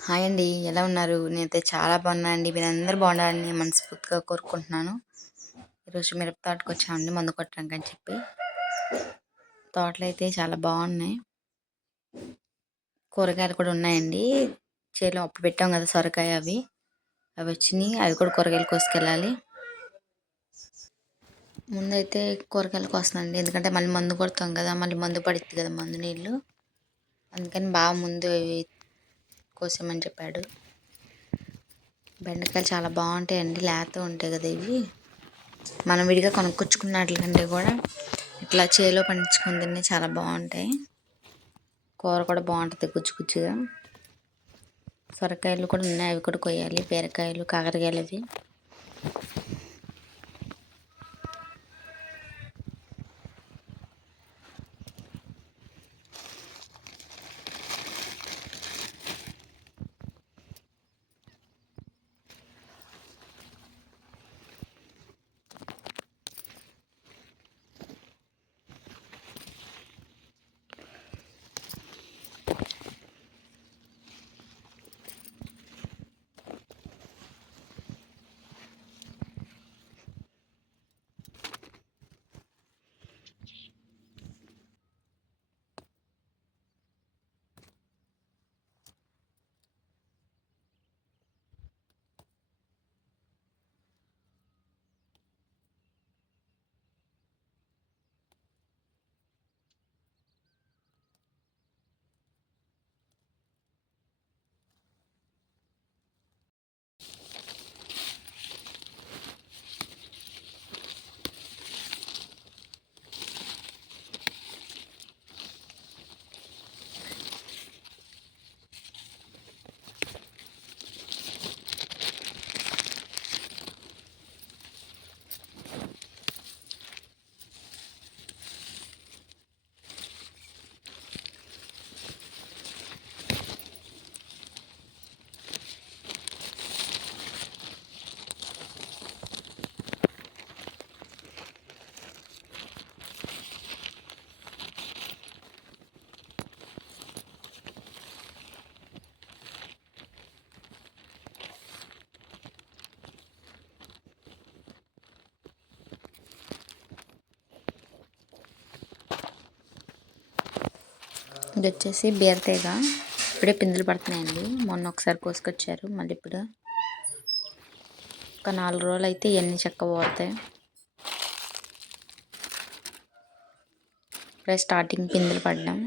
Hi అండి. ఎలా ఉన్నారు? నేనైతే చాలా బాగున్నా అండి మీరందరూ బాగుండాలని మనస్ఫూర్తిగా కోరుకుంటున్నాను. ఈరోజు మిరప తోటకు వచ్చామండి మందు కొట్టడానికి అని చెప్పి. తోటలు అయితే చాలా బాగున్నాయి. కూరగాయలు కూడా ఉన్నాయండి. చేలో అప్పు పెట్టాం కదా సొరకాయ అవి. అవి వచ్చినాయి. అవి కూడా కూరగాయలు కోసుకెళ్ళాలి. ముందైతే కూరగాయలు కోస్తానండి ఎందుకంటే మళ్ళీ మందు కొడతాం కదా. మళ్ళీ మందు పడుతుంది కదా మందు నీళ్ళు. అందుకని బాగా ముందు కోసామని చెప్పాడు. బెండకాయలు చాలా బాగుంటాయండి లేత ఉంటాయి కదా ఇవి. మనం విడిగా కొనుక్కొచ్చుకున్నట్లంటే కూడా. ఇట్లా చేలో పండించుకొని చాలా బాగుంటాయి. కూర కూడా బాగుంటుంది గుజ్జు గుజ్జుగా సొరకాయలు కూడా ఉన్నాయి అవి కూడా కొయ్యాలి. బీరకాయలు కాకరకాయలు అవి ఇది వచ్చేసి బీరతీగ ఇప్పుడే పిందులు పడుతున్నాయండి. మొన్న ఒకసారి కోసుకొచ్చారు. మళ్ళీ ఇప్పుడు ఒక నాలుగు రోజులు అయితే ఇవన్నీ చెక్క పోతాయి. ఇప్పుడే స్టార్టింగ్ పిందులు పడ్డాం.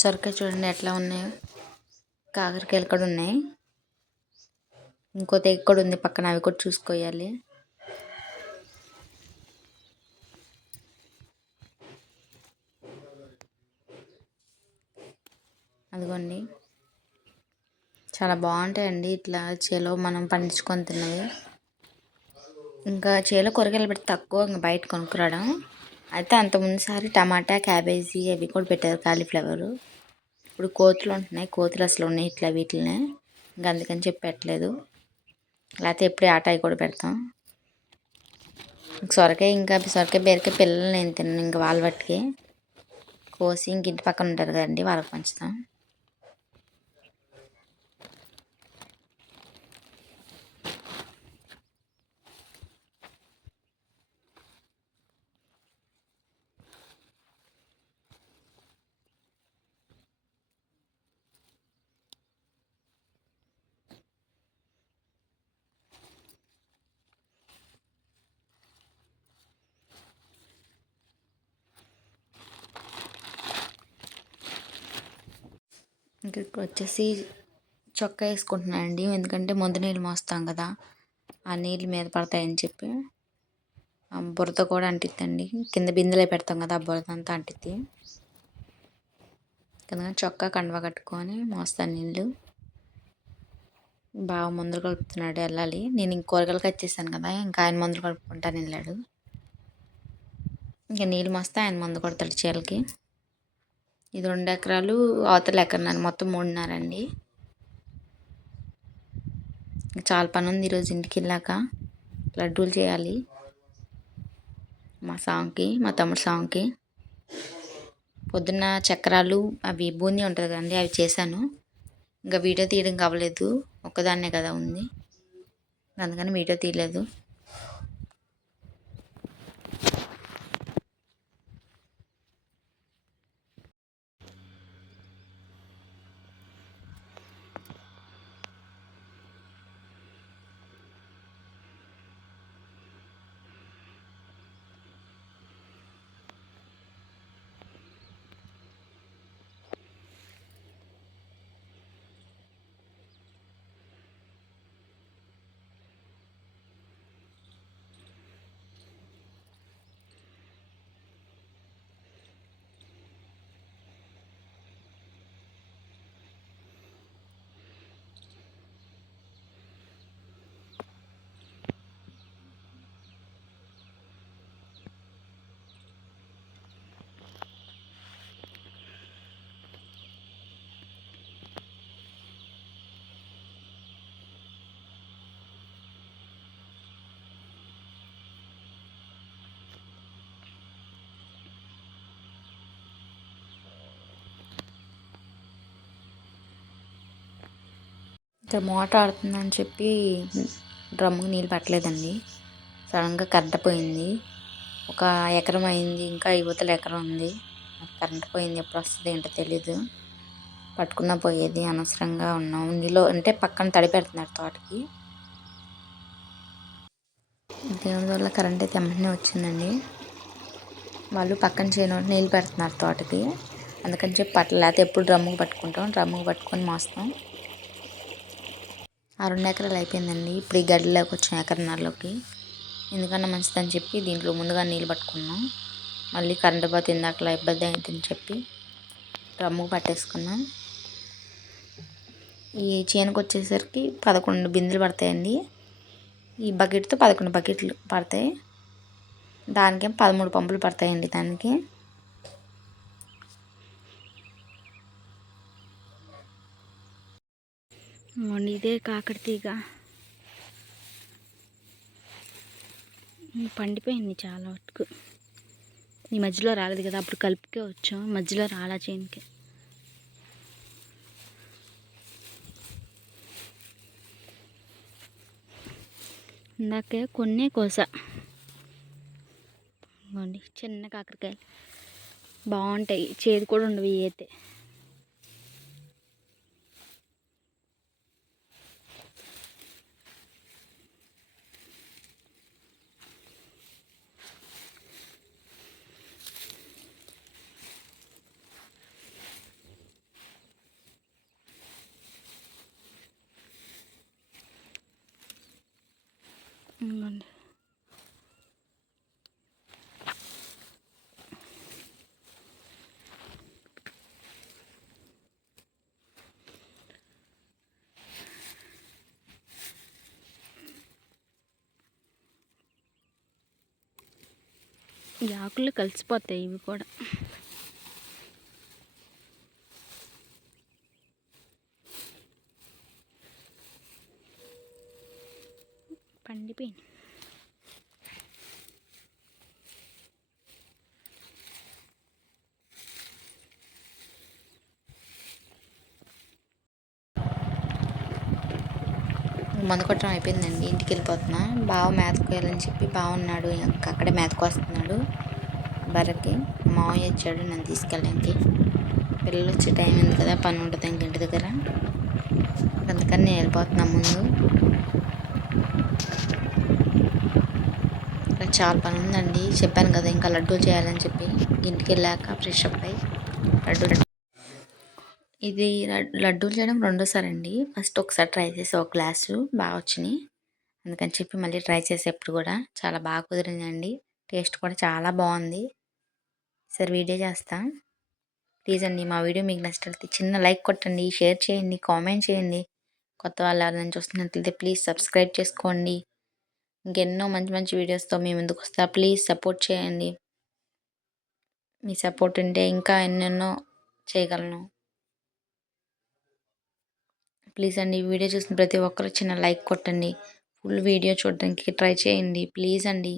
సొరకాయ చూడండి ఎట్లా ఉన్నాయో. కాకరకాయలు కూడా ఉన్నాయి. ఇంకో తెగ కూడా ఉంది. పక్కన అవి కూడా చూసుకోవాలి. అదిగోండి. చాలా బాగుంటాయండి. ఇట్లా చేలో మనం పండించుకొని తిన్నవి. ఇంకా చేలో కూరగాయలు పెడితే తక్కువ ఇంకా బయట కొనుక్కురావడం. అయితే అంత ముందుసారి టమాటా క్యాబేజీ అవి కూడా పెట్టారు కాలీఫ్లవరు. ఇప్పుడు కోతులు ఉంటున్నాయి. కోతులు అసలు ఉన్నాయి ఇట్లా వీటినే ఇంకా అందుకని చెప్పి పెట్టలేదు లేకపోతే ఎప్పుడు ఆటాయి కూడా పెడతాం. సొరకాయ ఇంకా సొరకాయ బీరకాయ పిల్లలు నేను తిన్నాను ఇంకా వాళ్ళ బట్టికి కోసి ఇంక ఇంటి పక్కన ఉంటారు కదండి వాళ్ళకి పంచుతాం. ఇంకా ఇక్కడ వచ్చేసి చొక్కా వేసుకుంటున్నానండి ఎందుకంటే ముందు నీళ్ళు మోస్తాం కదా. ఆ నీళ్ళు మీద పడతాయని చెప్పి. ఆ బురద కూడా అంటిద్దండి. కింద బిందెలే పెడతాం కదా ఆ బురద అంతా అంటిద్ది. కింద చొక్కా కండువ కట్టుకొని మోస్తాను నీళ్ళు. బాగా మందులు కలుపుతున్నాడు వెళ్ళాలి. నేను ఇంక కూరగాయలు కట్ చేశాను కదా. ఇంకా ఆయన మందులు కలుపుకుంటాను వెళ్ళాడు. ఇంకా నీళ్ళు మస్తే ఆయన మందు కొడతాడు చీలకి ఇది రెండు ఎకరాలు అవతల ఎకరన్నాను మొత్తం మూడున్నర అండి చాలా పని ఉంది ఈరోజు ఇంటికి వెళ్ళాక. లడ్డూలు చేయాలి. మా సాంగ్కి మా తమ్ముడు సాంగ్కి పొద్దున్న చక్రాలు అవి బూందీ ఉంటుంది కదండి అవి చేశాను. ఇంకా వీడియో తీయడం కావలేదు. ఒక్కదాన్నే కదా ఉంది. అందుకని వీడియో తీయలేదు. ఇక్కడ మోటార్ ఆడుతుందని చెప్పి డ్రమ్ముకి నీళ్ళు పెట్టలేదండి. సడన్గా కరెంట్ పోయింది. ఒక ఎకరం అయింది ఇంకా యువతల ఎకరం ఉంది. కరెంట్ పోయింది ఎప్పుడు వస్తుంది ఏంటో తెలీదు. పట్టుకున్న పోయేది అనవసరంగా ఉన్నాం. నీళ్ళు అంటే పక్కన తడి పెడుతున్నారు తోటకి. దేవుని వల్ల కరెంట్ అయితే వెంటనే వచ్చిందండి. వాళ్ళు పక్కన చేయని నీళ్ళు పెడుతున్నారు తోటకి. అందుకని చెప్పి పట్ల లేకపోతే ఎప్పుడు డ్రమ్ముకు పట్టుకుంటాం. డ్రమ్ముకు పట్టుకొని మోస్తాం. ఆ రెండు ఎకరాలు అయిపోయిందండి. ఇప్పుడు ఈ గడ్డిలోకి వచ్చిన ఎకరన్నరలోకి. ఎందుకన్నా మంచిదని చెప్పి దీంట్లో ముందుగా నీళ్ళు పట్టుకున్నాం. మళ్ళీ కరెంటు పోతే ఇందాకలా ఇబ్బంది అయిందని చెప్పి రమ్ము పట్టేసుకున్నాం. ఈ చేనుకు వచ్చేసరికి పదకొండు బిందెలు పడతాయండి. ఈ బకెట్తో పదకొండు బకెట్లు పడతాయి. దానికేం పదమూడు పంపులు పడతాయండి దానికి. ఇదే కాకర తీగ పండిపోయింది చాలా వరకు. ఈ మధ్యలో రాలేదు కదా అప్పుడు కలుపుకే వచ్చాం. మధ్యలో రాలా చేనికి. ఇందాకే కొన్నే కోస. చిన్న కాకరకాయలు. బాగుంటాయి. చేదు కూడా ఉండవు అయితే. ఈ ఆకులు కలిసిపోతాయి ఇవి కూడా పండిపోయింది మందు కొట్టడం అయిపోయిందండి. ఇంటికి వెళ్ళిపోతున్నా. బావ మేతకోయాలని చెప్పి బాగున్నాడు ఇంకా అక్కడే మేతకు వస్తున్నాడు. బర్రకి మావయ్య వచ్చాడు. నన్ను తీసుకెళ్ళడానికి. పిల్లలు వచ్చే టైం ఉంది కదా. పని ఉంటుంది ఇంక ఇంటి దగ్గర. అందుకని నేను వెళ్ళిపోతున్నా ముందు. చాలా పని ఉందండి చెప్పాను కదా ఇంకా లడ్డూలు చేయాలని చెప్పి. ఇంటికి వెళ్ళాక ఫ్రెష్ అప్ అయ్యి లడ్డూ ఇది లడ్డూలు చేయడం రెండోసారి అండి ఫస్ట్ ఒకసారి ట్రై చేసి ఒక గ్లాసు బాగా వచ్చినాయి. అందుకని చెప్పి మళ్ళీ ట్రై చేసేప్పుడు కూడా. చాలా బాగా కుదిరిందండి. టేస్ట్ కూడా చాలా బాగుంది. సరే వీడియో చేస్తా. ప్లీజ్ అండి మా వీడియో మీకు నచ్చినట్లయితే చిన్న లైక్ కొట్టండి షేర్ చేయండి కామెంట్ చేయండి. కొత్త వాళ్ళు ఎవరైనా చూస్తున్నట్లయితే ప్లీజ్ సబ్స్క్రైబ్ చేసుకోండి. ఇంకెన్నో మంచి మంచి వీడియోస్తో మీ ముందుకు వస్తా. ప్లీజ్ సపోర్ట్ చేయండి. మీ సపోర్ట్ ఉంటే ఇంకా ఎన్నెన్నో చేయగలను. ప్లీజ్ అండి వీడియో చూసిన ప్రతి ఒక్కరు చిన్న లైక్ కొట్టండి. ఫుల్ వీడియో చూడడానికి ట్రై చేయండి. ప్లీజ్ అండి.